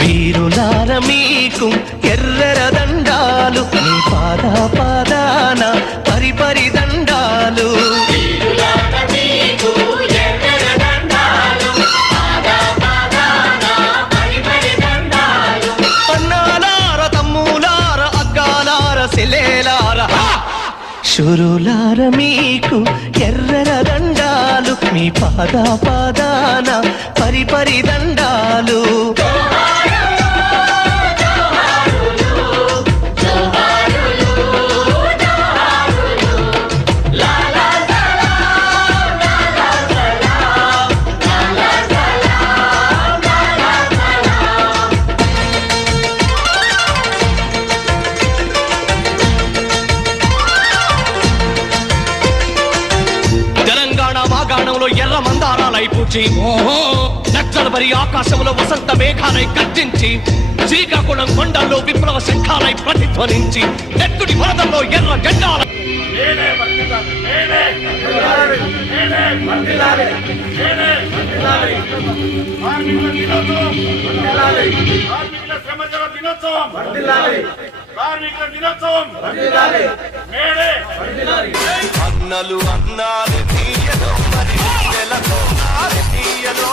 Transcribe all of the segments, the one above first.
వీరులార మీకు ఎర్రర దండాలు, నీ పాద పాదాన పరిపరి దండాలు. అన్నాలార తమ్ములార అగ్గాలార సెలేలార శురులార మీకు ఎర్రర దండాలు, మీ పాద పాదాన పరిపరి దండాలు. ఎర్ర మందారాలై పూచి నచ్చలబరి ఆకాశంలో వసంత మేఘాలై గర్జించి, శ్రీకాకుళం కొండల్లో విప్లవ శంఖాలై ప్రతిధ్వనించి, ఎత్తుడి వరదల్లో ఎర్ర జెండాల అన్నలు అన్నాలు తీయలో మరి నెలకు తీయలో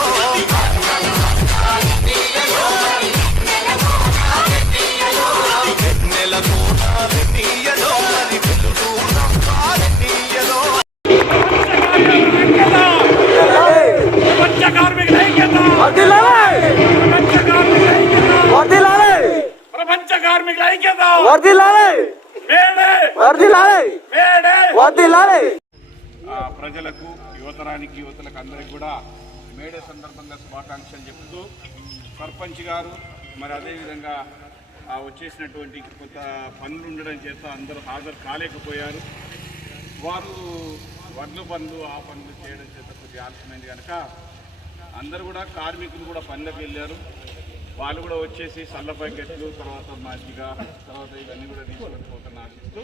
నెలకు తీయలో మరి వెలుగు తీయలో. ప్రపంచ కార్మికుల ఐక్యత, ప్రపంచ కార్మికుల ఐక్యత. ప్రజలకు, యువతలకు అందరికి కూడా మేడే సందర్భంగా శుభాకాంక్షలు చెప్తూ, సర్పంచ్ గారు మరి అదేవిధంగా వచ్చేసినటువంటి కొంత పనులు ఉండడం చేత అందరూ హాజరు కాలేకపోయారు. వారు వడ్లు పనులు ఆ పనులు చేయడం చేత కొద్దిగా ఆలస్యమైంది కనుక అందరూ కూడా కార్మికులు కూడా పనులకు వెళ్ళారు. వాళ్ళు కూడా వచ్చేసి సల్ల ప్యాకెట్లు, తర్వాత మజ్జిగ, తర్వాత ఇవన్నీ కూడా తీసుకొని పోతాను ఆశిస్తూ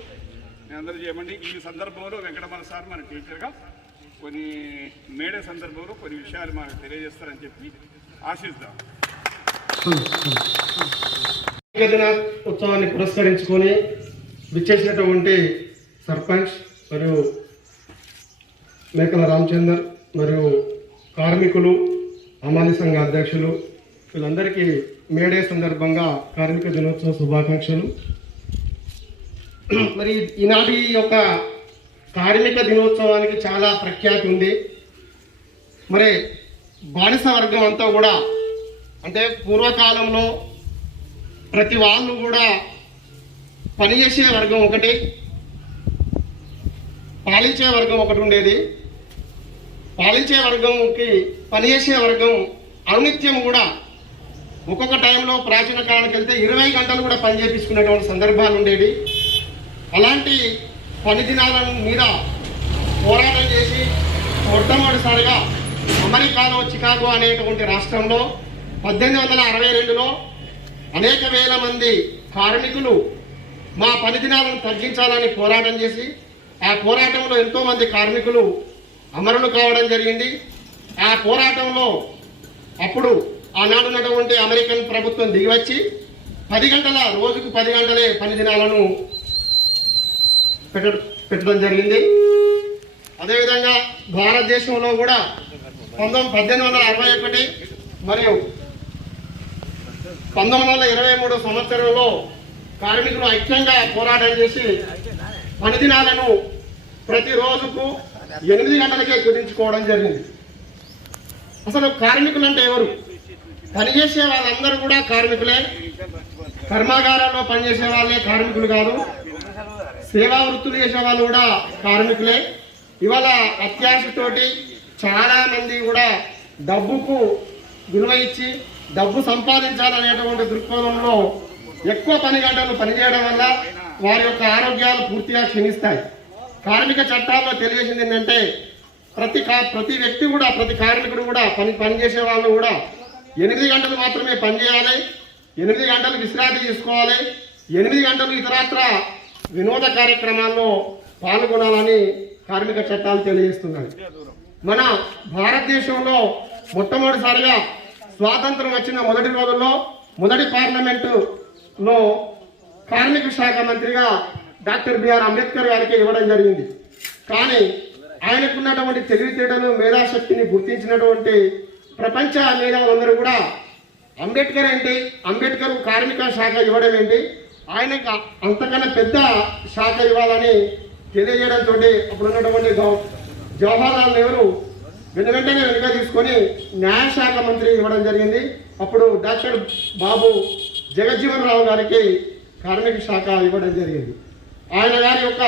నేను అందరూ చేయమండి. ఈ సందర్భంలో వెంకటరమణ సార్ మన టీచర్గా కొన్ని మేడే సందర్భంలో కొన్ని విషయాలు మనకు తెలియజేస్తారని చెప్పి ఆశిస్తాం. ఉత్సవాన్ని పురస్కరించుకొని విచ్చేసినటువంటి సర్పంచ్ మరియు మేకల రామచందర్ మరియు కార్మికులు, అమాలి సంఘ అధ్యక్షులు, వీళ్ళందరికీ మేడే సందర్భంగా కార్మిక దినోత్సవ శుభాకాంక్షలు. మరి ఈనాటి యొక్క కార్మిక దినోత్సవానికి చాలా ప్రఖ్యాతి ఉంది. మరి బానిస వర్గం అంతా కూడా, అంటే పూర్వకాలంలో ప్రతి వాళ్ళు కూడా పనిచేసే వర్గం ఒకటి, పాలించే వర్గం ఒకటి ఉండేది. పాలించే వర్గంకి పనిచేసే వర్గం అనునిత్యం కూడా ఒక్కొక్క టైంలో ప్రాచీన కాలానికి వెళ్తే 20 గంటలు కూడా పని చేపించుకునేటువంటి సందర్భాలు ఉండేవి. అలాంటి పని దినాల మీద పోరాటం చేసి మొట్టమొదటిసారిగా అమెరికాలో చికాగో అనేటువంటి రాష్ట్రంలో 1862లో అనేక వేల మంది కార్మికులు మా పని దినాలను తగ్గించాలని పోరాటం చేసి, ఆ పోరాటంలో ఎంతోమంది కార్మికులు అమరులు కావడం జరిగింది. ఆ పోరాటంలో అప్పుడు ఆనాడున్నటువంటి అమెరికన్ ప్రభుత్వం దిగివచ్చి 10 గంటల రోజుకు 10 గంటలే పని దినాలను పెట్టడం జరిగింది. అదేవిధంగా భారతదేశంలో కూడా 1861 మరియు 1923 సంవత్సరంలో కార్మికులు ఐక్యంగా పోరాటం చేసి పని దినాలను ప్రతి రోజుకు 8 గంటలకే కుదించుకోవడం జరిగింది. అసలు కార్మికులు అంటే ఎవరు? పనిచేసే వాళ్ళందరూ కూడా కార్మికులే. కర్మాగారాల్లో పనిచేసే వాళ్ళే కార్మికులు కాదు, సేవా వృత్తులు చేసే వాళ్ళు కూడా కార్మికులే. ఇవాళ అత్యాశతోటి చాలా మంది కూడా డబ్బుకు విలువ ఇచ్చి డబ్బు సంపాదించాలనేటువంటి దృక్పథంలో ఎక్కువ పని గంటలు పనిచేయడం వల్ల వారి యొక్క ఆరోగ్యాలు పూర్తిగా క్షీణిస్తాయి. కార్మిక చట్టాల్లో తెలియజేసింది ఏంటంటే ప్రతి వ్యక్తి కూడా, ప్రతి కార్మికుడు కూడా, పనిచేసే వాళ్ళు కూడా 8 గంటలు మాత్రమే పనిచేయాలి, 8 గంటలు విశ్రాంతి తీసుకోవాలి, 8 గంటలు ఇతరత్ర వినోద కార్యక్రమాల్లో పాల్గొనాలని కార్మిక చట్టాలు తెలియజేస్తున్నాయి. మన భారతదేశంలో మొట్టమొదటిసారిగా స్వాతంత్రం వచ్చిన మొదటి రోజుల్లో మొదటి పార్లమెంటులో కార్మిక శాఖ మంత్రిగా డాక్టర్ బిఆర్ అంబేద్కర్ గారికి ఇవ్వడం జరిగింది. కానీ ఆయనకున్నటువంటి తెలివితేటలు మేధాశక్తిని గుర్తించినటువంటి ప్రపంచ మేధావులందరూ కూడా అంబేద్కర్ ఏంటి, అంబేద్కర్ కార్మిక శాఖ ఇవ్వడం ఏంటి, ఆయనకు అంతకన్నా పెద్ద శాఖ ఇవ్వాలని తెలియజేయడంతో అప్పుడు ఉన్నటువంటి జవహర్లాల్ నెహ్రూ వెంటనే వెనుక తీసుకొని న్యాయశాఖ మంత్రి ఇవ్వడం జరిగింది. అప్పుడు డాక్టర్ బాబు జగజ్జీవన్ రావు గారికి కార్మిక శాఖ ఇవ్వడం జరిగింది. ఆయన గారి యొక్క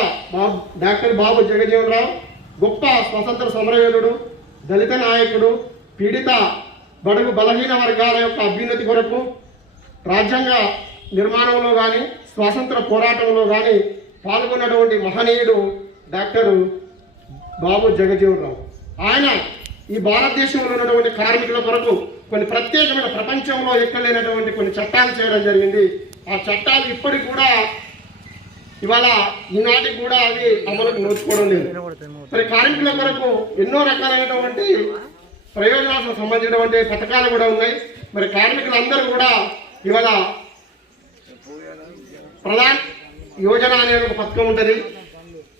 డాక్టర్ బాబు జగజ్జీవన్ రావు గొప్ప స్వతంత్ర సమరయోధుడు, దళిత నాయకుడు, పీడిత బడుగు బలహీన వర్గాల యొక్క అభ్యున్నతి కొరకు రాజ్యాంగ నిర్మాణంలో కానీ స్వాతంత్ర పోరాటంలో కానీ పాల్గొన్నటువంటి మహనీయుడు డాక్టర్ బాబు జగజ్జీవన్ రావు. ఆయన ఈ భారతదేశంలో ఉన్నటువంటి కార్మికుల కొరకు కొన్ని ప్రత్యేకమైన ప్రపంచంలో ఎక్కలేనటువంటి కొన్ని చట్టాలు చేయడం జరిగింది. ఆ చట్టాలు ఇప్పటికి కూడా ఇవాళ ఈనాటికి కూడా అవి అమలుకు నోచుకోవడం లేదు. మరి కార్మికుల కొరకు ఎన్నో రకాలైనటువంటి ప్రయోజనాలకు సంబంధించినటువంటి పథకాలు కూడా ఉన్నాయి. మరి కార్మికులందరూ కూడా ఇవాళ ప్రధాన్ యోజన అనే ఒక పథకం ఉంటుంది.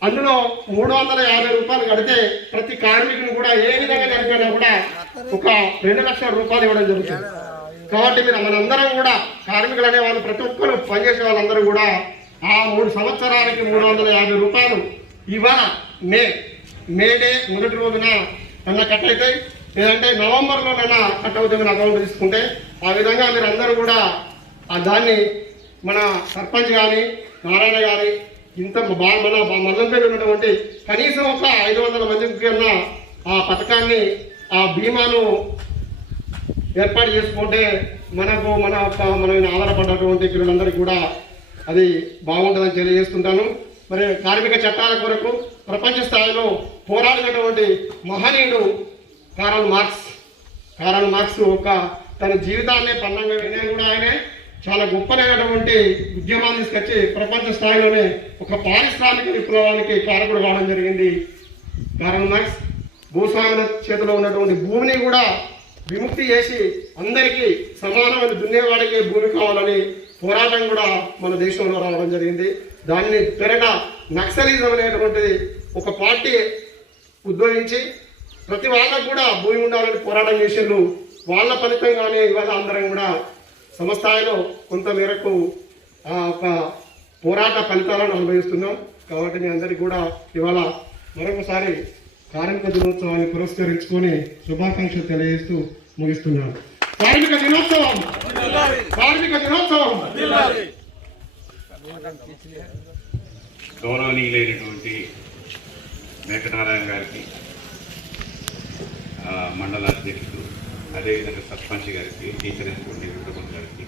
అందులో 350 రూపాయలు కడితే ప్రతి కార్మికుని కూడా ఏ విధంగా జరిపినా కూడా ఒక 2 లక్షల రూపాయలు ఇవ్వడం జరుగుతుంది. కాబట్టి మీరు మనందరం కూడా కార్మికులు అనే వాళ్ళు ప్రతి ఒక్కరు పనిచేసే వాళ్ళందరూ కూడా ఆ 3 సంవత్సరాలకి 350 రూపాయలు ఇవాళ మే డే మొదటి రోజున నన్న కట్ అవుతాయి, లేదంటే నవంబర్లో నన్న కట్ అవుతుంది అకౌంట్ తీసుకుంటే. ఆ విధంగా మీరు అందరూ కూడా దాన్ని మన సర్పంచ్ కానీ నారాయణ గారి ఇంత మన మల్లంపేట ఉన్నటువంటి కనీసం ఒక 500 మందికి కన్నా ఆ పథకాన్ని ఆ బీమాను ఏర్పాటు చేసుకుంటే మనం ఆధారపడ్డటువంటి పిల్లలందరికీ కూడా అది బాగుంటుందని తెలియజేస్తుంటాను. మరి కార్మిక చట్టాల కొరకు ప్రపంచ స్థాయిలో పోరాడినటువంటి మహనీయుడు కారల్ మార్క్స్ ఒక తన జీవితాన్ని పన్నంగా కూడా ఆయనే చాలా గొప్పనైనటువంటి ఉద్యమాన్ని తీసుకొచ్చి ప్రపంచ స్థాయిలోనే ఒక పారిశ్రామిక విప్లవానికి కారకుడు కావడం జరిగింది. కారల్ మార్క్స్ భూస్వాముల చేతిలో ఉన్నటువంటి భూమిని కూడా విముక్తి చేసి అందరికీ సమానమైన దున్నేవాడికి భూమి కావాలని పోరాటం కూడా మన దేశంలో రావడం జరిగింది. దాన్ని పెరట నక్సలిజం అనేటువంటిది ఒక పార్టీ ఉద్భవించి ప్రతి వాళ్ళకు కూడా భూమి ఉండాలని పోరాటం చేసేళ్ళు. వాళ్ళ ఫలితంగానే ఇవాళ అందరం కూడా సమస్థాయిలో కొంత మేరకు ఒక పోరాట ఫలితాలను అనుభవిస్తున్నాం. కాబట్టి మీ అందరికీ కూడా ఇవాళ మరొకసారి కార్మిక దినోత్సవాన్ని పురస్కరించుకొని శుభాకాంక్షలు తెలియజేస్తూ ముగిస్తున్నాను. కార్మిక దినోత్సవం. గౌరవనీయులైనటువంటి మేకనారాయణ గారికి, మండల అధ్యక్షుడు, అదేవిధంగా సర్పంచ్ గారికి, టీచర్ ఎన్నుకోండి విడుదల గారికి,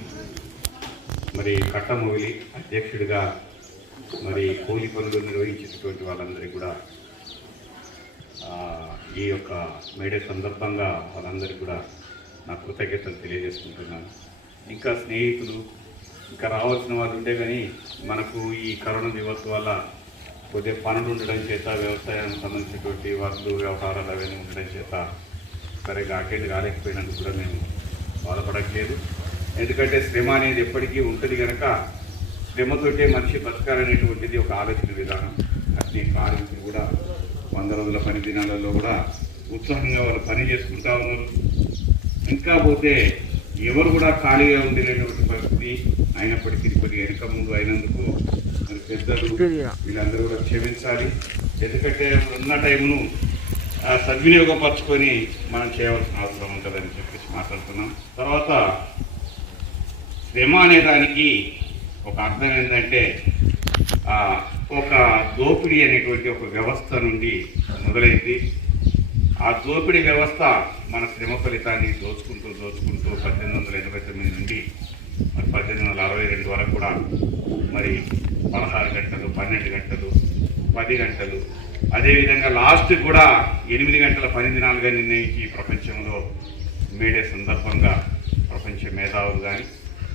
మరి కట్టమొగిలి అధ్యక్షుడిగా మరి కూలి పనులు నిర్వహించినటువంటి వాళ్ళందరికీ కూడా ఈ యొక్క మేడే సందర్భంగా వాళ్ళందరికీ కూడా నా కృతజ్ఞతలు తెలియజేసుకుంటున్నాను. ఇంకా స్నేహితులు ఇంకా రావాల్సిన వాళ్ళు ఉంటే కానీ మనకు ఈ కరోనా విపత్తు వల్ల కొద్దిగా పనులు ఉండడం చేత, వ్యవసాయానికి సంబంధించినటువంటి వర్క్లు వ్యవహారాలు అవన్నీ ఉండడం చేత సరిగ్గా అటెండ్ కాలేకపోయినందుకు కూడా మేము బాధపడట్లేదు. ఎందుకంటే శ్రమ అనేది ఎప్పటికీ ఉంటుంది కనుక శ్రమతోటే మనిషి బతకాలనేటువంటిది ఒక ఆలోచన విధానం. అట్నే కార్మికులు కూడా 100 రోజుల పని దినాలలో కూడా ఉత్సాహంగా వాళ్ళు పని చేసుకుంటా ఉన్నారు. ఇంకా పోతే ఎవరు కూడా ఖాళీగా ఉండేటువంటి పరిస్థితి అయినప్పటికీ కొద్దిగా వెనుక ముందు అయినందుకు మరి పెద్దలు వీళ్ళందరూ కూడా క్షమించాలి. ఎందుకంటే ఉన్న టైంను సద్వినియోగపరచుకొని మనం చేయవలసిన అవసరం ఉంటుందని చెప్పేసి మాట్లాడుతున్నాం. తర్వాత శ్రమ అనే దానికి ఒక అర్థం ఏంటంటే ఒక దోపిడీ అనేటువంటి ఒక వ్యవస్థ నుండి మొదలైంది. ఆ దోపిడీ వ్యవస్థ మన శ్రమ ఫలితాన్ని దోచుకుంటూ 1889 నుండి మరి 1862 వరకు కూడా మరి 16 గంటలు, 12 గంటలు, 10 గంటలు, అదేవిధంగా లాస్ట్ కూడా 8 గంటల పని దినాలుగా నిర్ణయించి ప్రపంచంలో మేడే సందర్భంగా ప్రపంచ మేధావులు కానీ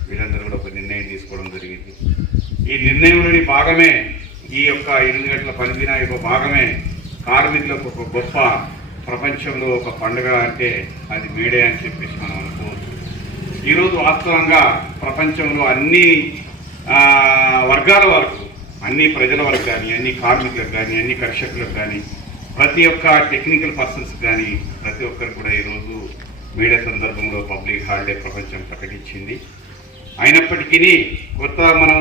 వీళ్ళందరూ కూడా ఒక నిర్ణయం తీసుకోవడం జరిగింది. ఈ నిర్ణయంలోని భాగమే ఈ యొక్క 8 గంటల పని దిన యొక్క భాగమే కార్మికులకు ఒక గొప్ప ప్రపంచంలో ఒక పండుగ అంటే అది మేడే అని చెప్పేసి మనం అనుకోవచ్చు. ఈరోజు వాస్తవంగా ప్రపంచంలో అన్ని వర్గాల వరకు, అన్ని ప్రజల వరకు కానీ, అన్ని కార్మికులకు కానీ, అన్ని కర్షకులకు కానీ, ప్రతి ఒక్క టెక్నికల్ పర్సన్స్ కానీ ప్రతి ఒక్కరు కూడా ఈరోజు మేడే సందర్భంలో పబ్లిక్ హాలిడే ప్రపంచం ప్రకటించింది. అయినప్పటికీ కొత్త మనం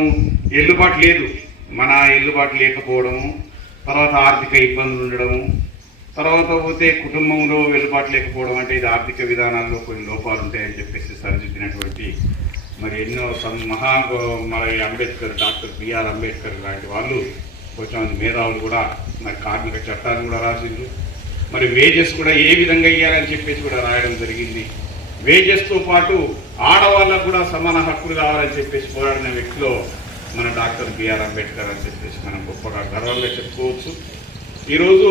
ఎల్లుబాటు లేదు, మన ఎల్లుబాటు లేకపోవడము, తర్వాత ఆర్థిక ఇబ్బందులు ఉండడము, తర్వాత పోతే కుటుంబంలో వెలుబాటు లేకపోవడం, అంటే ఇది ఆర్థిక విధానాల్లో కొన్ని లోపాలు ఉంటాయని చెప్పేసి సరిదిద్దినటువంటి మరి ఎన్నో మరి అంబేద్కర్, డాక్టర్ బిఆర్ అంబేద్కర్ లాంటి వాళ్ళు, కొంచెం మేధావులు కూడా మరి కార్మిక చట్టాలు కూడా రాసిండ్రు. మరి వేజెస్ కూడా ఏ విధంగా ఇవ్వాలని చెప్పేసి కూడా రాయడం జరిగింది. వేజెస్తో పాటు ఆడవాళ్ళకు కూడా సమాన హక్కులు కావాలని చెప్పేసి పోరాడిన వ్యక్తిలో మన డాక్టర్ బిఆర్ అంబేద్కర్ అని చెప్పేసి మనం గొప్పగా గర్వంగా చెప్పుకోవచ్చు. ఈరోజు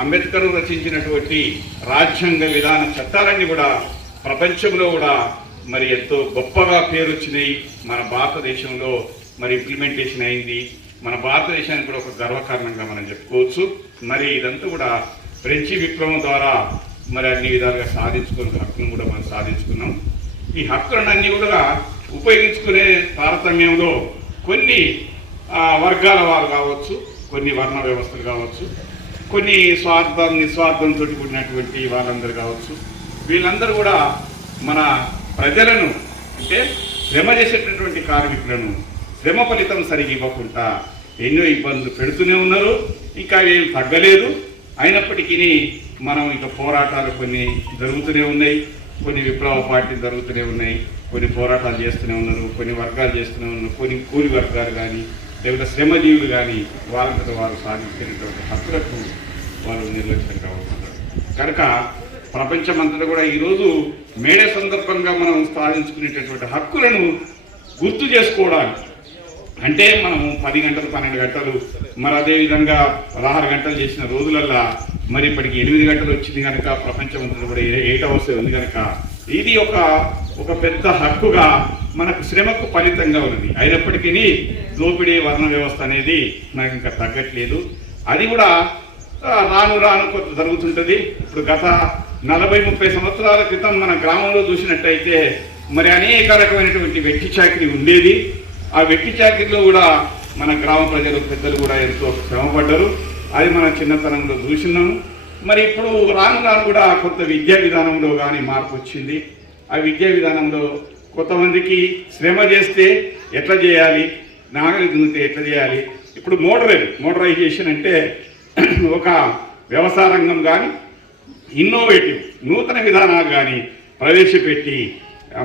అంబేద్కర్ రచించినటువంటి రాజ్యాంగ విధాన చట్టాలన్నీ కూడా ప్రపంచంలో కూడా మరి ఎంతో గొప్పగా పేరు వచ్చినాయి. మన భారతదేశంలో మరి ఇంప్లిమెంటేషన్ అయింది. మన భారతదేశానికి కూడా ఒక గర్వకారణంగా మనం చెప్పుకోవచ్చు. మరి ఇదంతా కూడా ఫ్రెంచి విప్లవం ద్వారా మరి అన్ని విధాలుగా సాధించుకున్న హక్కును కూడా మనం సాధించుకున్నాం. ఈ హక్కులను అన్ని కూడా ఉపయోగించుకునే తారతమ్యంలో కొన్ని వర్గాల వారు కావచ్చు, కొన్ని వర్ణ వ్యవస్థలు కావచ్చు, కొన్ని నిస్వార్థంతో కూడినటువంటి వాళ్ళందరూ కావచ్చు, వీళ్ళందరూ కూడా మన ప్రజలను, అంటే శ్రమ చేసేటటువంటి కార్మికులను శ్రమ ఫలితం సరిగ్గా ఇవ్వకుండా ఎన్నో ఇబ్బందులు పెడుతూనే ఉన్నారు. ఇంకా ఏం తగ్గలేదు. అయినప్పటికీ మనం ఇక పోరాటాలు కొన్ని జరుగుతూనే ఉన్నాయి, కొన్ని విప్లవ పార్టీలు జరుగుతూనే ఉన్నాయి, కొన్ని పోరాటాలు చేస్తూనే ఉన్నారు, కొన్ని వర్గాలు చేస్తూనే ఉన్నారు, కొన్ని కూలి వర్గాలు కానీ లేకపోతే శ్రమజీవులు కానీ వాళ్ళంతటా వారు సాధించినటువంటి హక్కులకు వాళ్ళు నిర్లక్ష్యంగా ఉంటున్నారు. కనుక ప్రపంచమంతటా కూడా ఈరోజు మేడే సందర్భంగా మనం సాధించుకునేటటువంటి హక్కులను గుర్తు చేసుకోవడానికి, అంటే మనం 10 గంటలు 12 గంటలు మరి అదేవిధంగా 16 గంటలు చేసిన రోజులల్లా మరి ఇప్పటికి 8 గంటలు వచ్చింది కనుక ప్రపంచం అంతా కూడా 8 అవర్స్ ఉంది కనుక ఇది ఒక పెద్ద హక్కుగా మనకు శ్రమకు ఫలితంగా ఉన్నది. అయినప్పటికీ దోపిడీ వర్ణ వ్యవస్థ అనేది నాకు ఇంకా తగ్గట్లేదు. అది కూడా రాను రాను కొంత జరుగుతుంటుంది. ఇప్పుడు గత 40-30 సంవత్సరాల క్రితం మన గ్రామంలో చూసినట్టయితే మరి అనేక రకమైనటువంటి వెట్టి చాకిరీ ఉండేది. ఆ వెట్టి చాకిరీలో కూడా మన గ్రామ ప్రజలు, పెద్దలు కూడా ఎంతో శ్రమపడ్డారు. అది మన చిన్నతనంలో చూసినాము. మరి ఇప్పుడు రాను రాను కూడా కొంత విద్యా విధానంలో కానీ మార్పు వచ్చింది. ఆ విద్యా విధానంలో కొంతమందికి శ్రమ చేస్తే ఎట్లా చేయాలి, నాగలి దున్నితే ఎట్లా చేయాలి, ఇప్పుడు మోడరైజేషన్ అంటే ఒక వ్యవసాయ రంగం కానీ ఇన్నోవేటివ్ నూతన విధానాలు కానీ ప్రవేశపెట్టి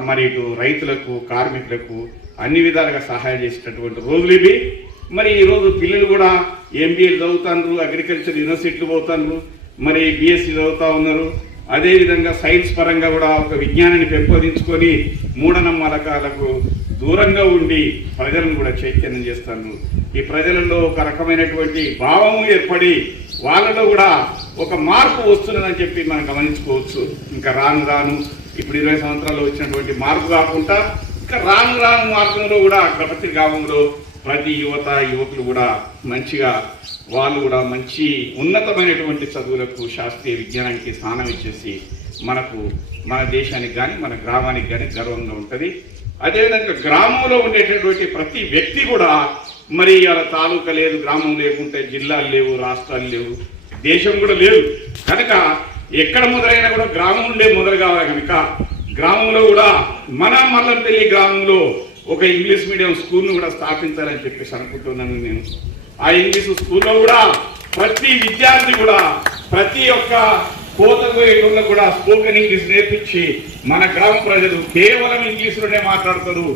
మరి ఇటు రైతులకు, కార్మికులకు అన్ని విధాలుగా సహాయం చేసేటటువంటి రోజులు ఇవి. మరి ఈరోజు పిల్లలు కూడా ఎంబీఏలు చదువుతారు, అగ్రికల్చర్ యూనివర్సిటీలు పోతారు, మరి బీఎస్సీ చదువుతూ ఉన్నారు. అదేవిధంగా సైన్స్ పరంగా కూడా ఒక విజ్ఞానాన్ని పెంపొందించుకొని మూఢనమ్మకాలకు దూరంగా ఉండి ప్రజలను కూడా చైతన్యం చేస్తాను. ఈ ప్రజలలో ఒక రకమైనటువంటి భావం ఏర్పడి వాళ్ళలో కూడా ఒక మార్పు వస్తున్నదని చెప్పి మనం గమనించుకోవచ్చు. ఇంకా రాను రాను ఇప్పుడు 20 సంవత్సరాల్లో వచ్చినటువంటి మార్పు కాకుండా ఇంకా రాను రాను మార్గంలో కూడా ప్రగతి గ్రామంలో ప్రతి యువకులు కూడా మంచిగా వాళ్ళు కూడా మంచి ఉన్నతమైనటువంటి చదువులకు, శాస్త్రీయ విజ్ఞానానికి స్థానం ఇచ్చేసి మన దేశానికి కానీ మన గ్రామానికి కానీ గర్వంగా ఉంటుంది. అదేవిధంగా గ్రామంలో ఉండేటటువంటి ప్రతి వ్యక్తి కూడా మరి అలా తాలూకా లేదు, గ్రామం లేకుంటే జిల్లాలు లేవు, రాష్ట్రాలు లేవు, దేశం కూడా లేదు. కనుక ఎక్కడ మొదలైనా కూడా గ్రామం నుండే మొదలు కావాలి. కనుక గ్రామంలో కూడా మన మల్లంపల్లి గ్రామంలో ఒక ఇంగ్లీష్ మీడియం స్కూల్ను కూడా స్థాపించాలని చెప్పేసి అనుకుంటున్నాను నేను. ఆ ఇంగ్లీష్ స్కూల్లో కూడా ప్రతి విద్యార్థి కూడా ప్రతి ఒక్క కోతకు కూడా స్పోకెన్ ఇంగ్లీష్ నేర్పించి మన గ్రామ ప్రజలు కేవలం ఇంగ్లీష్లోనే మాట్లాడతారు,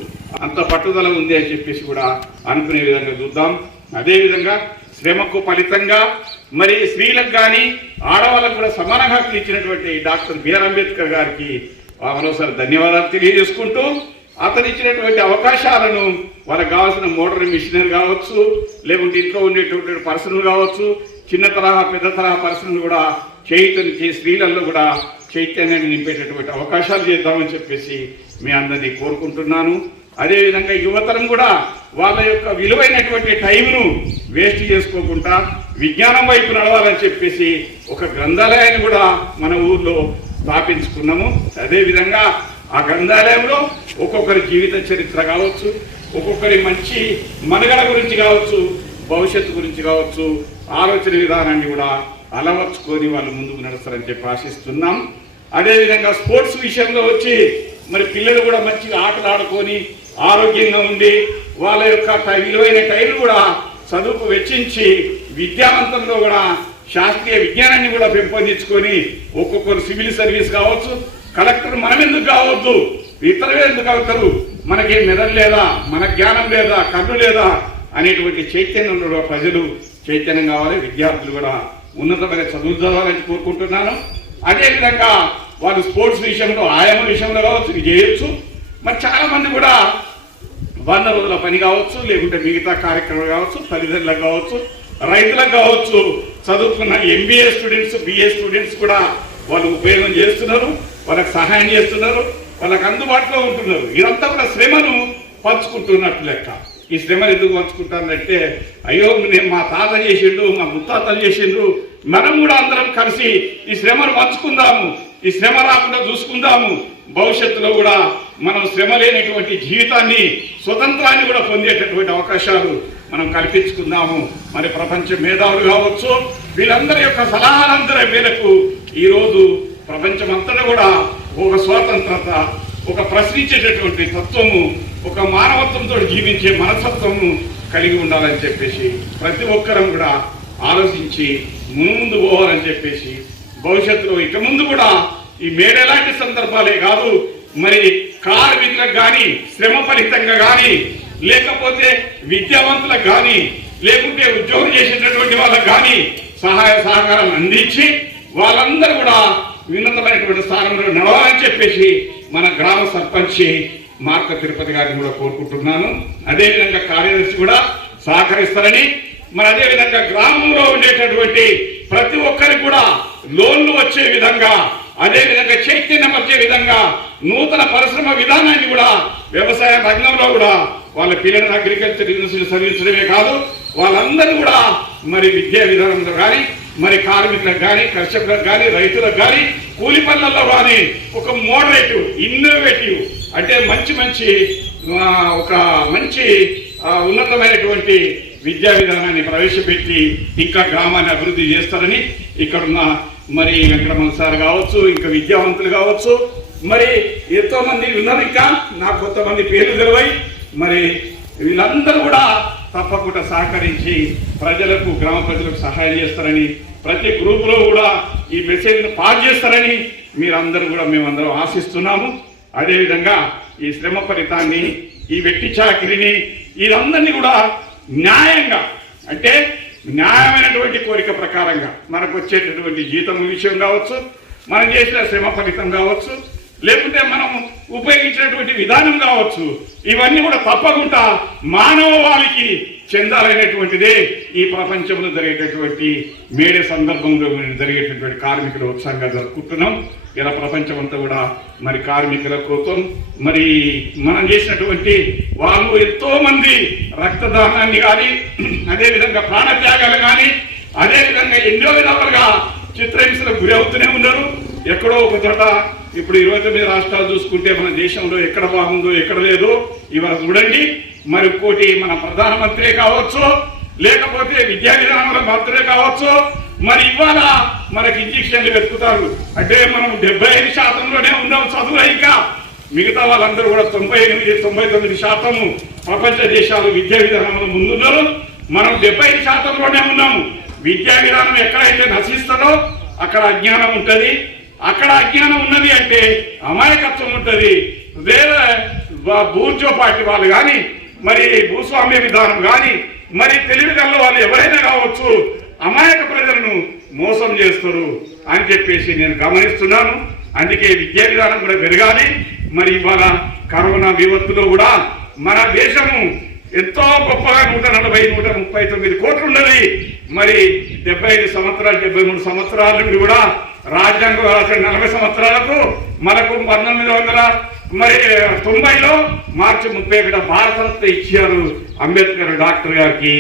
అంత పట్టుదల ఉంది అని చెప్పేసి కూడా అనుకునే విధంగా చూద్దాం. అదేవిధంగా శ్రమకు ఫలితంగా మరి స్త్రీలకు కానీ ఆడవాళ్ళకు కూడా సమాన హక్కులు ఇచ్చినటువంటి డాక్టర్ బిఆర్ అంబేద్కర్ గారికి మరోసారి ధన్యవాదాలు తెలియజేసుకుంటూ, అతను ఇచ్చినటువంటి అవకాశాలను వాళ్ళకి కావాల్సిన మోడర్న్ మిషనరీ కావచ్చు, లేకుంటే ఇంట్లో ఉండేటువంటి పర్సన్లు కావచ్చు, చిన్న తరహా పెద్ద తరహా పర్సన్లు కూడా స్త్రీలలో కూడా చైతన్యాన్ని నింపేటటువంటి అవకాశాలు చేద్దామని చెప్పేసి మీ అందరినీ కోరుకుంటున్నాను. అదేవిధంగా యువతరం కూడా వాళ్ళ యొక్క విలువైనటువంటి టైంను వేస్ట్ చేసుకోకుండా విజ్ఞానం వైపు నడవాలని చెప్పేసి ఒక గ్రంథాలయాన్ని కూడా మన ఊర్లో స్థాపించుకున్నాము. అదేవిధంగా ఆ గ్రంథాలయంలో ఒక్కొక్కరి జీవిత చరిత్ర కావచ్చు, ఒక్కొక్కరి మంచి మనుగడ గురించి కావచ్చు, భవిష్యత్తు గురించి కావచ్చు, ఆలోచన విధానాన్ని కూడా అలవర్చుకొని వాళ్ళు ముందుకు నడుస్తారని చెప్పి ఆశిస్తున్నాం. అదేవిధంగా స్పోర్ట్స్ విషయంలో వచ్చి మరి పిల్లలు కూడా మంచిగా ఆటలు ఆడుకొని ఆరోగ్యంగా ఉండి వాళ్ళ యొక్క విలువైన టైం కూడా చదువుకు వెచ్చించి విద్యావంతంలో కూడా శాస్త్రీయ విజ్ఞానాన్ని కూడా పెంపొందించుకొని ఒక్కొక్కరు సివిల్ సర్వీస్ కావచ్చు, కలెక్టర్ మనం ఎందుకు కావద్దు, ఇతరులు ఎందుకు అవుతారు, మనకేం మెదడు లేదా, మన జ్ఞానం లేదా, కన్ను లేదా అనేటువంటి చైతన్యంలో ప్రజలు చైతన్యం కావాలి. విద్యార్థులు కూడా ఉన్నతమైన చదువులు చదవాలని కోరుకుంటున్నాను. అదేవిధంగా వాళ్ళు స్పోర్ట్స్ విషయంలో ఆయామ విషయంలో కావచ్చు ఇది చేయొచ్చు. మరి చాలా మంది కూడా 100 రోజుల పని కావచ్చు, లేకుంటే మిగతా కార్యక్రమాలు కావచ్చు, తల్లిదండ్రులకు కావచ్చు, రైతులకు కావచ్చు, చదువుకున్న MBA స్టూడెంట్స్, BA స్టూడెంట్స్ కూడా వాళ్ళు ఉపయోగం చేస్తున్నారు, వాళ్ళకి సహాయం చేస్తున్నారు, వాళ్ళకి అందుబాటులో ఉంటున్నారు. ఇదంతా కూడా శ్రమను పంచుకుంటున్నట్టు లెక్క. ఈ శ్రమను ఎందుకు పంచుకుంటానంటే అయ్యో నేను మా తాత చేసిండు, మా ముత్తాతలు చేసిండ్రు, మనం కూడా అందరం కలిసి ఈ శ్రమను పంచుకుందాము, ఈ శ్రమ రాకుండా చూసుకుందాము. భవిష్యత్తులో కూడా మనం శ్రమ లేనటువంటి జీవితాన్ని, స్వతంత్రాన్ని కూడా పొందేటటువంటి అవకాశాలు మనం కల్పించుకుందాము. మరి ప్రపంచ మేధావులు కావచ్చు, వీళ్ళందరి యొక్క సలహాలందరి మేరకు ఈరోజు ప్రపంచమంతటా కూడా ఒక స్వాతంత్రత, ఒక ప్రశ్నించేటటువంటి తత్వము, ఒక మానవత్వంతో జీవించే మనస్తత్వము కలిగి ఉండాలని చెప్పేసి ప్రతి ఒక్కరం కూడా ఆలోచించి ముందు పోవాలని చెప్పేసి భవిష్యత్తులో ఇక ముందు కూడా ఈ మేడలాంటి సందర్భాలే కాదు, మరి కార్మికులకు కానీ, శ్రమ ఫలితంగా కానీ, లేకపోతే విద్యావంతులకు కానీ, లేకుంటే ఉద్యోగం చేసేటటువంటి వాళ్ళకు కానీ సహాయ సహకారాలు అందించి వాళ్ళందరూ కూడా ఉన్నతమైనటువంటి స్థానంలో నడవాలని చెప్పేసి మన గ్రామ సర్పంచి మార్క తిరుపతి గారిని కూడా కోరుకుంటున్నాను. అదేవిధంగా కార్యదర్శి కూడా సహకరిస్తారని, మరి అదేవిధంగా గ్రామంలో ఉండేటటువంటి ప్రతి ఒక్కరికి కూడా లోన్లు వచ్చే విధంగా, అదేవిధంగా చైతన్యపరిచే విధంగా నూతన పరిశ్రమ విధానాన్ని కూడా వ్యవసాయ రంగంలో కూడా వాళ్ళ పిల్లలను అగ్రికల్చర్ యూనివర్సిటీ చదివించడమే కాదు, వాళ్ళందరూ కూడా మరి విద్యా విధానంలో కానీ, మరి కార్మికులకు కానీ, కర్షకులకు కానీ, రైతులకు కానీ, కూలి పనులలో కానీ ఒక మోడరేటివ్, ఇన్నోవేటివ్ అంటే మంచి ఒక మంచి ఉన్నతమైనటువంటి విద్యా విధానాన్ని ప్రవేశపెట్టి ఇంకా గ్రామాన్ని అభివృద్ధి చేస్తారని ఇక్కడున్న మరి వెంకటరమణ సార్ కావచ్చు, ఇంకా విద్యావంతులు కావచ్చు, మరి ఎంతో మంది ఉన్నారు, ఇంకా నాకు కొంతమంది పేర్లు తెలివాయి. మరి వీళ్ళందరూ కూడా తప్పకుండా సహకరించి ప్రజలకు, గ్రామ ప్రజలకు సహాయం చేస్తారని, ప్రతి గ్రూపులో కూడా ఈ మెసేజ్ను పాస్ చేస్తారని మీరందరూ కూడా మేమందరం ఆశిస్తున్నాము. అదేవిధంగా ఈ శ్రమ ఫలితాన్ని, ఈ వెట్టి చాకిరిని, వీరందరినీ కూడా న్యాయంగా, అంటే న్యాయమైనటువంటి కోరిక ప్రకారంగా మనకు వచ్చేటటువంటి జీతం విషయం కావచ్చు, మనం చేసిన శ్రమ ఫలితం కావచ్చు, లేకుంటే మనం ఉపయోగించినటువంటి విధానం కావచ్చు, ఇవన్నీ కూడా తప్పకుండా మానవాళికి చెందాలనేటువంటిదే ఈ ప్రపంచంలో జరిగేటటువంటి మేడే సందర్భంలో జరిగేటటువంటి కార్మికుల ఉత్సవంగా జరుపుకుంటున్నాం. ఇలా ప్రపంచం అంతా కూడా మరి కార్మికుల కోసం మరి మనం చేసినటువంటి వాళ్ళు ఎంతో మంది రక్తదానాన్ని కానీ, అదేవిధంగా ప్రాణత్యాగాలు కానీ, అదేవిధంగా ఎన్నో విధాలుగా చిత్రహింసలకు గురి అవుతూనే ఉన్నారు. ఎక్కడో ఒక చోట ఇప్పుడు 29 రాష్ట్రాలు చూసుకుంటే మన దేశంలో ఎక్కడ బాగుందో ఎక్కడ లేదో ఇవాళ చూడండి. మరి కోటి మన ప్రధానమంత్రి కావచ్చు, లేకపోతే విద్యా విధానంలో మంత్రులే కావచ్చు, మరి ఇవాళ మనకి ఇంజక్షన్లు వెతుకుతారు. అంటే మనం 75% ఉన్నాం చదువులో, ఇంకా మిగతా వాళ్ళందరూ కూడా 98-99% ప్రపంచ దేశాలు విద్యా విధానంలో ముందున్నారు. మనం 75%లోనే ఉన్నాము. విద్యా విధానం ఎక్కడైతే నశిస్తుందో అక్కడ అజ్ఞానం ఉంటుంది, అక్కడ అజ్ఞానం ఉన్నది అంటే అమాయకత్వం ఉంటుంది. వేరే బూర్జో పార్టీ వాళ్ళు కానీ, మరి భూస్వామ్య విధానం కానీ, మరి తెలివిగల వాళ్ళు ఎవరైనా కావచ్చు అమాయక ప్రజలను మోసం చేస్తారు అని చెప్పేసి నేను గమనిస్తున్నాను. అందుకే విద్యా విధానం కూడా పెరగాలి. మరి ఇవాళ కరోనా విపత్తులో కూడా మన దేశము ఎంతో గొప్పగా 140-139 కోట్లు ఉన్నది. మరి 75 సంవత్సరాలు 73 సంవత్సరాల నుండి కూడా రాజ్యాంగం 40 సంవత్సరాలకు మనకు మరి 90లో మార్చి 31 భారతరత్న ఇచ్చారు అంబేద్కర్ డాక్టర్ గారికి.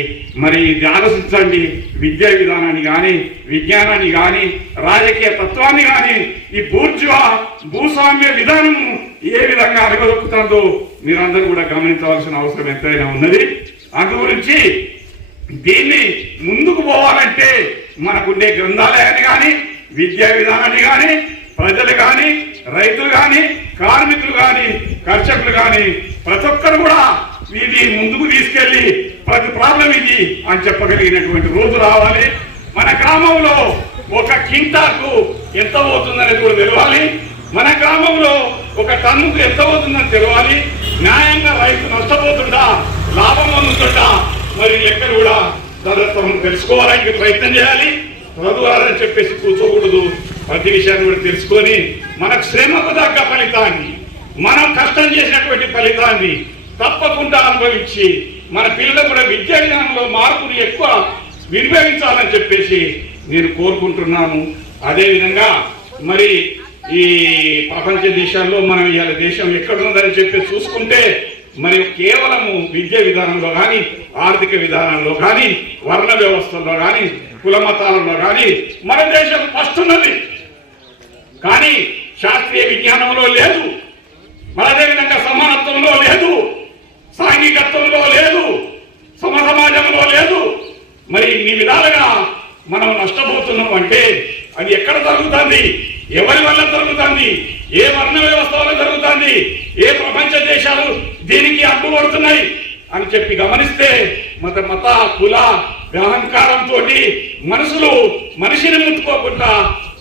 మరి ఇది ఆలోచించండి, విద్యా విధానాన్ని కానీ, విజ్ఞానాన్ని కానీ, రాజకీయ తత్వాన్ని కానీ, ఈ బూర్జువా భూస్వామ్య విధానం ఏ విధంగా అడగదొక్కుతుందో మీరందరూ కూడా గమనించవలసిన అవసరం ఎంతైనా ఉన్నది. అందు గురించి దీన్ని ముందుకు పోవాలంటే మనకుండే గ్రంథాలయాన్ని కానీ, విద్యా విధానాన్ని కానీ, ప్రజలు కానీ, రైతులు కానీ, కార్మికులు కానీ, కర్షకులు కానీ ప్రతి ఒక్కరు కూడా ఇది ముందుకు తీసుకెళ్లి ప్రతి ప్రాబ్లం ఇది అని చెప్పగలిగినటువంటి రోజు రావాలి. మన గ్రామంలో ఒక కింటాకు ఎంత పోతుందనేది కూడా తెలవాలి. మన గ్రామంలో ఒక టన్నుకు ఎంత పోతుందని తెలవాలి. న్యాయంగా రైతు నష్టపోతుందా, లాభం పొందుతుందా, మరి లెక్కలు కూడా తదర్థం తెలుసుకోవాలని ప్రయత్నం చేయాలి. చదువాలని చెప్పేసి కూర్చోకూడదు. ప్రతి విషయాన్ని కూడా తెలుసుకొని మనకు శ్రమకు తగ్గ ఫలితాన్ని, మనం కష్టం చేసినటువంటి ఫలితాన్ని తప్పకుండా అనుభవించి మన పిల్లలు కూడా విద్యా విధానంలో మార్పుని ఎక్కువ వినియోగించాలని చెప్పేసి నేను కోరుకుంటున్నాను. అదేవిధంగా మరి ఈ ప్రపంచ దేశాల్లో మనం ఇవాళ దేశం ఎక్కడుందని చెప్పి చూసుకుంటే మరి కేవలము విద్యా విధానంలో కానీ, ఆర్థిక విధానంలో కానీ, వర్ణ వ్యవస్థల్లో కానీ, కుల మతాలలో కానీ మన దేశం ఫస్ట్ ఉన్నది. కానీ శాస్త్రీయ విజ్ఞానంలో లేదు, మరి అదేవిధంగా సమానత్వంలో లేదు, సాంఘికత్వంలో లేదు, సమాజంలో లేదు. మరి ఇన్ని విధాలుగా మనం నష్టపోతున్నాం అంటే అది ఎక్కడ జరుగుతుంది, ఎవరి వల్ల జరుగుతుంది, ఏ వర్ణ వ్యవస్థ వల్ల జరుగుతుంది, ఏ ప్రపంచ దేశాలు దీనికి అడ్డుపడుతున్నాయి అని చెప్పి గమనిస్తే మత కుల అహంకారంతో మనిషిని ముట్టుకోకుండా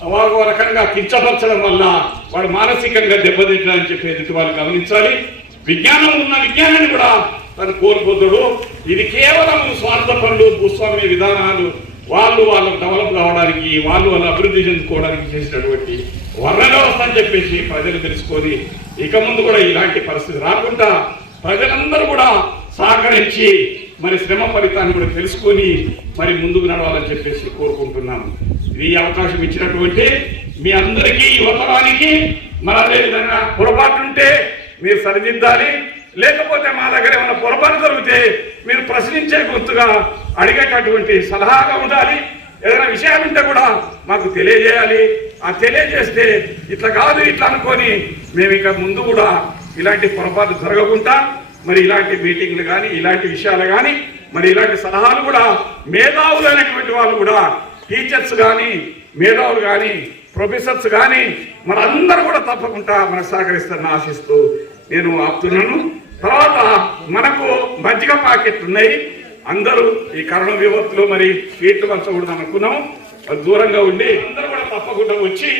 ఒక రకంగా కించపరచడం వల్ల వాడు మానసికంగా దెబ్బతింటాడని చెప్పి ఎదుటి వాళ్ళు గమనించాలి. విజ్ఞానం ఉన్న విజ్ఞానాన్ని కూడా తను కోల్పోతాడు. ఇది కేవలం స్వార్థ పనులు, భూస్వామ్య విధానాలు, వాళ్ళు డెవలప్ కావడానికి, వాళ్ళు అభివృద్ధి చెందుకోవడానికి చేసినటువంటి వర్ణ వ్యవస్థ అని చెప్పేసి ప్రజలు తెలుసుకొని ఇక ముందు కూడా ఇలాంటి పరిస్థితి రాకుండా ప్రజలందరూ కూడా సహకరించి మరి శ్రమ ఫలితాన్ని కూడా తెలుసుకొని మరి ముందుకు నడవాలని చెప్పేసి కోరుకుంటున్నాము. ఈ అవకాశం ఇచ్చినటువంటి మీ అందరికీ, యువతరానికి మరి అదేవిధంగా పొరపాటు ఉంటే మీరు సరిదిద్దాలి. లేకపోతే మా దగ్గర ఏమైనా పొరపాటు జరిగితే మీరు ప్రశ్నించే గుర్తుగా అడిగేటటువంటి సలహాగా ఉండాలి. ఏదైనా విషయాలుంటే కూడా మాకు తెలియజేయాలి. ఆ తెలియజేస్తే ఇట్లా కాదు ఇట్లా అనుకొని మేము ఇక ముందు కూడా ఇలాంటి పొరపాటు జరగకుండా మరి ఇలాంటి మీటింగ్లు కానీ, ఇలాంటి విషయాలు కానీ, మరి ఇలాంటి సలహాలు కూడా మేధావులు అనేటువంటి వాళ్ళు కూడా, టీచర్స్ కానీ, మేధావులు కానీ, ప్రొఫెసర్స్ కానీ మన అందరూ కూడా తప్పకుండా మనకు సహకరిస్తారని ఆశిస్తూ నేను ఆపుతున్నాను. తర్వాత మనకు మజ్జిగ ప్యాకెట్లు ఉన్నాయి. అందరూ ఈ కరోనా విపత్తులో మరి స్వీట్లు పంచకూడదు అనుకున్నాం. దూరంగా ఉండి అందరూ కూడా తప్పకుండా వచ్చి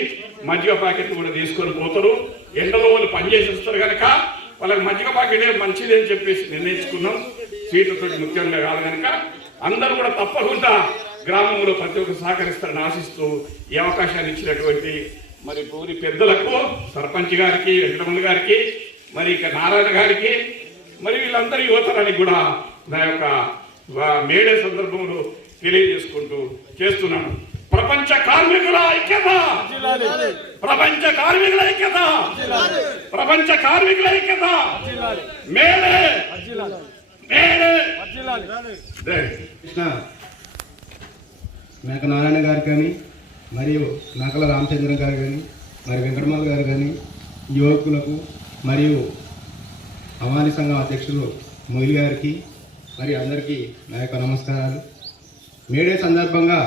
మజ్జిగ ప్యాకెట్లు కూడా తీసుకొని పోతారు. ఎండలో వాళ్ళు పనిచేసి వస్తారు కనుక వాళ్ళకి మజ్జిగ ప్యాకెటే మంచిది అని చెప్పేసి నిర్ణయించుకున్నాం. స్వీట్లతో ముఖ్యంగా కాదు కనుక అందరూ కూడా తప్పకుండా గ్రామంలో ప్రతి ఒక్కరు సహకరిస్తారని ఆశిస్తూ ఈ అవకాశాన్ని ఇచ్చినటువంటి మరి పూరి పెద్దలకు, సర్పంచ్ గారికి, వెంకటరమణ గారికి, మరి ఇక నారాయణ గారికి, మరి వీళ్ళందరి యువతరానికి కూడా నా యొక్క మేడే సందర్భంలో తెలియజేసుకుంటూ చేస్తున్నాను. ప్రపంచ కార్మికుల ఐక్యత, ప్రపంచ కార్మికుల ఐక్యత, ప్రపంచ కార్మికుల ఐక్యత, మేడే మేడే. కృష్ణ మేక నారాయణ గారు కానీ, మరియు మేకల రామచంద్ర గారు కానీ, మరి వెంకటరమణ గారు కానీ, యువకులకు మరియు అమాని సంఘం అధ్యక్షులు మొయిల్ గారికి మరి అందరికీ నా యొక్క నమస్కారాలు. మేడే సందర్భంగా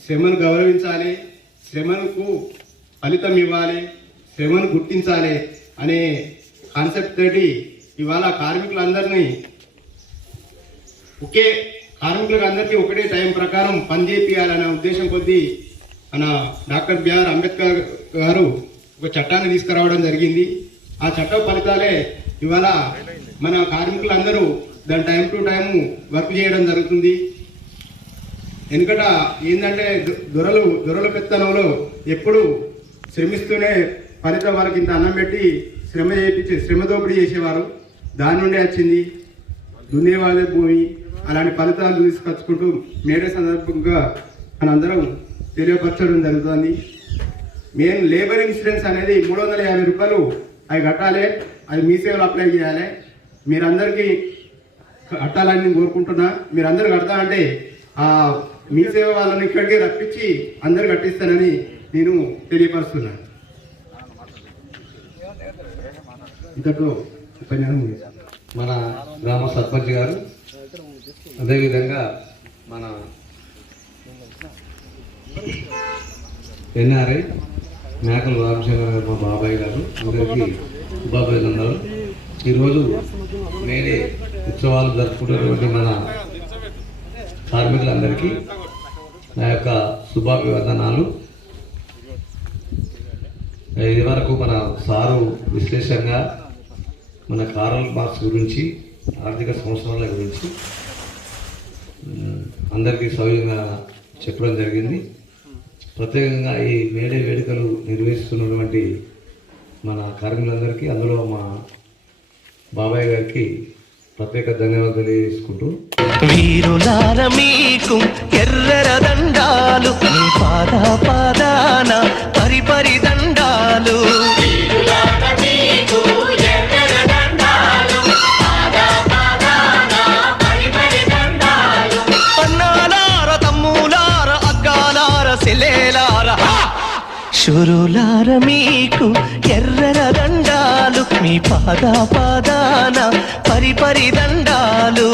శ్రమను గౌరవించాలి, శ్రమకు ఫలితం ఇవ్వాలి, శ్రమను గుర్తించాలి అనే కాన్సెప్ట్ తోటి ఇవాళ కార్మికులందరినీ అందరికీ ఒకటే టైం ప్రకారం పనిచేయాలనే ఉద్దేశం కొద్దీ మన డాక్టర్ బిఆర్ అంబేద్కర్ గారు ఒక చట్టాన్ని తీసుకురావడం జరిగింది. ఆ చట్ట ఫలితాలే ఇవాళ మన కార్మికులందరూ దాని టైం టు టైం వర్క్ చేయడం జరుగుతుంది. ఎందుకంట ఏంటంటే దొరల పెత్తనంలో ఎప్పుడు శ్రమిస్తూనే ఫలితం వాళ్ళకి ఇంత అన్నం పెట్టి శ్రమ దోపిడీ చేసేవారు. దాని నుండే వచ్చింది దున్నేవాళ్ళే భూమి. అలాంటి ఫలితాలు తీసుకొచ్చుకుంటూ మేడే సందర్భంగా మనందరం తెలియపరచడం జరుగుతుంది. మెయిన్ లేబర్ ఇన్సూరెన్స్ అనేది 350 రూపాయలు అవి కట్టాలి, అది మీ సేవలు అప్లై చేయాలి. మీరందరికీ కట్టాలని నేను కోరుకుంటున్నా. మీరందరూ కడతా అంటే మీ సేవ వాళ్ళని ఇక్కడికి రప్పించి అందరు కట్టిస్తానని నేను తెలియపరుస్తున్నాను. ఇంతలో ఉపన్యాసం ముగిస్తాను. మన గ్రామ సర్పంచ్ గారు, అదేవిధంగా మన ఎన్ఆర్ఐ మేకల రామచంద్ర గారు, మా బాబాయ్ గారు, అందరికీ శుభాభినందనలు. ఈరోజు మేడే ఉత్సవాలు జరుపుకుంటున్నటువంటి మన కార్మికులందరికీ నా యొక్క శుభాభివందనాలు. ఇది వరకు మన సారు విశ్లేషంగా మన కారల్ మార్క్స్ గురించి, ఆర్థిక సంవత్సరాల గురించి అందరికీ సౌజన్యంగా చెప్పడం జరిగింది. ప్రత్యేకంగా ఈ మేడే వేడుకలు నిర్వహిస్తున్నటువంటి మన కార్మికులందరికీ, అందులో మా బాబాయ్ గారికి ప్రత్యేక ధన్యవాదాలు తెలియజేసుకుంటూ, వీరులార మీకు ఎర్రర దండాలు, మీ పాద పాదాన పరిపరి దండాలు. అన్నాలార తమ్ములార అగ్గాలార సెలేలార శురులార మీకు ఎర్రర దండాలు, మీ పాద పాదాన పరిపరి దండాలు.